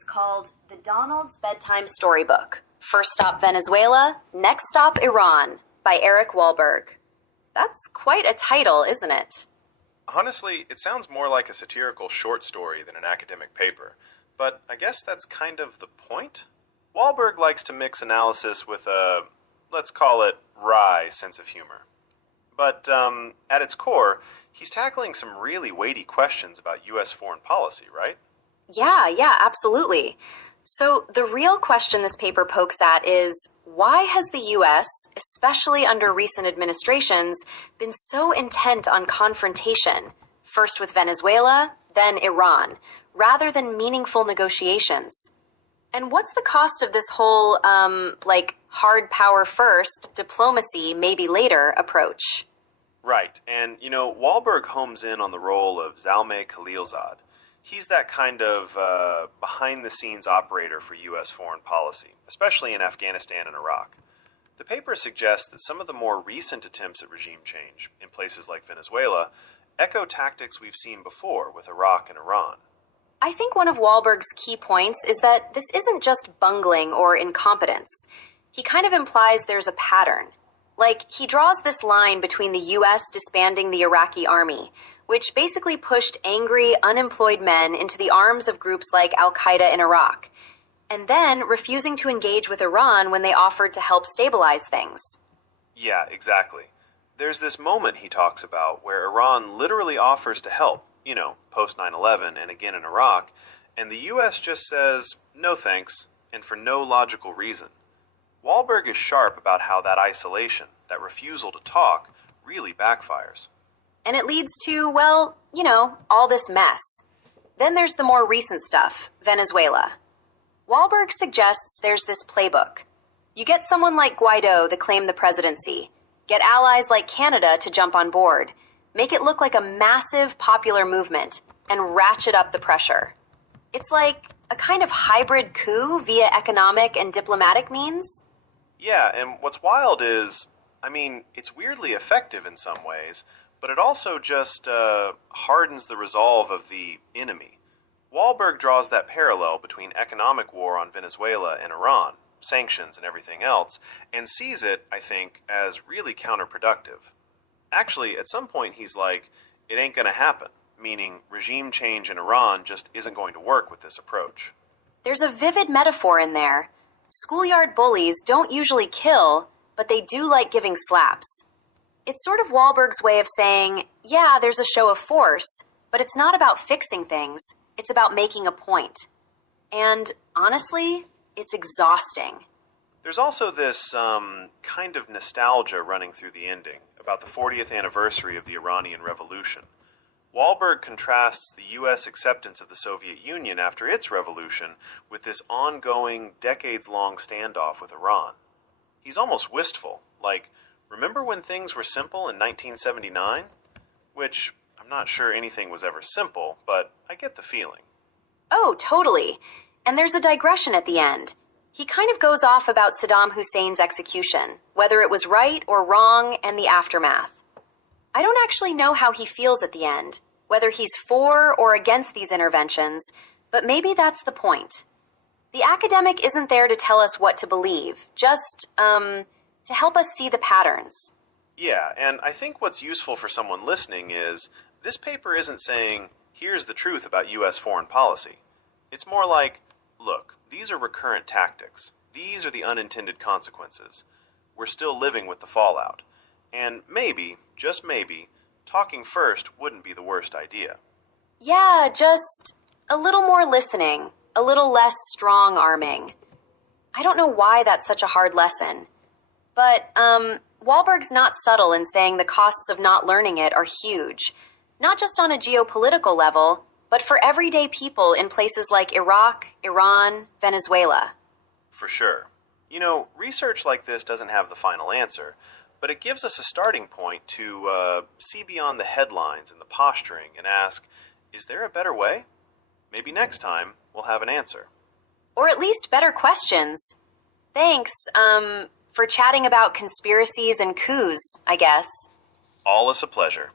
It's called The Donald's Bedtime Storybook. First stop Venezuela, next stop Iran, by Eric Wahlberg. That's quite a title, isn't it? Honestly, it sounds more like a satirical short story than an academic paper, but I guess that's kind of the point. Wahlberg likes to mix analysis with a, let's call it, wry sense of humor. But at its core, he's tackling some really weighty questions about U.S. foreign policy, right? Yeah, absolutely. So the real question this paper pokes at is, why has the U.S., especially under recent administrations, been so intent on confrontation, first with Venezuela, then Iran, rather than meaningful negotiations? And what's the cost of this whole, hard power first, diplomacy maybe later approach? Right, and Wahlberg homes in on the role of Zalmay Khalilzad. He's that kind of behind-the-scenes operator for U.S. foreign policy, especially in Afghanistan and Iraq. The paper suggests that some of the more recent attempts at regime change, in places like Venezuela, echo tactics we've seen before with Iraq and Iran. I think one of Wahlberg's key points is that this isn't just bungling or incompetence. He kind of implies there's a pattern. Like, he draws this line between the U.S. disbanding the Iraqi army, which basically pushed angry, unemployed men into the arms of groups like al-Qaeda in Iraq, and then refusing to engage with Iran when they offered to help stabilize things. Yeah, exactly. There's this moment he talks about where Iran literally offers to help, post 9/11 and again in Iraq, and the U.S. just says, no thanks, and for no logical reason. Wahlberg is sharp about how that isolation, that refusal to talk, really backfires. And it leads to, all this mess. Then there's the more recent stuff, Venezuela. Wahlberg suggests there's this playbook. You get someone like Guaido to claim the presidency, get allies like Canada to jump on board, make it look like a massive popular movement, and ratchet up the pressure. It's like a kind of hybrid coup via economic and diplomatic means. Yeah, and what's wild is, it's weirdly effective in some ways, but it also just hardens the resolve of the enemy. Wahlberg draws that parallel between economic war on Venezuela and Iran, sanctions and everything else, and sees it, I think, as really counterproductive. Actually, at some point he's like, it ain't gonna happen, meaning regime change in Iran just isn't going to work with this approach. There's a vivid metaphor in there. Schoolyard bullies don't usually kill, but they do like giving slaps. It's sort of Wahlberg's way of saying, yeah, there's a show of force, but it's not about fixing things. It's about making a point. And honestly, it's exhausting. There's also this kind of nostalgia running through the ending about the 40th anniversary of the Iranian Revolution. Wahlberg contrasts the U.S. acceptance of the Soviet Union after its revolution with this ongoing, decades-long standoff with Iran. He's almost wistful, like, remember when things were simple in 1979? Which, I'm not sure anything was ever simple, but I get the feeling. Oh, totally. And there's a digression at the end. He kind of goes off about Saddam Hussein's execution, whether it was right or wrong, and the aftermath. I don't actually know how he feels at the end, whether he's for or against these interventions, but maybe that's the point. The academic isn't there to tell us what to believe, just, to help us see the patterns. Yeah, and I think what's useful for someone listening is, this paper isn't saying, here's the truth about U.S. foreign policy. It's more like, look, these are recurrent tactics. These are the unintended consequences. We're still living with the fallout. And maybe, just maybe, talking first wouldn't be the worst idea. Yeah, just a little more listening, a little less strong-arming. I don't know why that's such a hard lesson. But, Wahlberg's not subtle in saying the costs of not learning it are huge. Not just on a geopolitical level, but for everyday people in places like Iraq, Iran, Venezuela. For sure. Research like this doesn't have the final answer, but it gives us a starting point to see beyond the headlines and the posturing and ask, is there a better way? Maybe next time we'll have an answer. Or at least better questions. Thanks, for chatting about conspiracies and coups, I guess. All is a pleasure.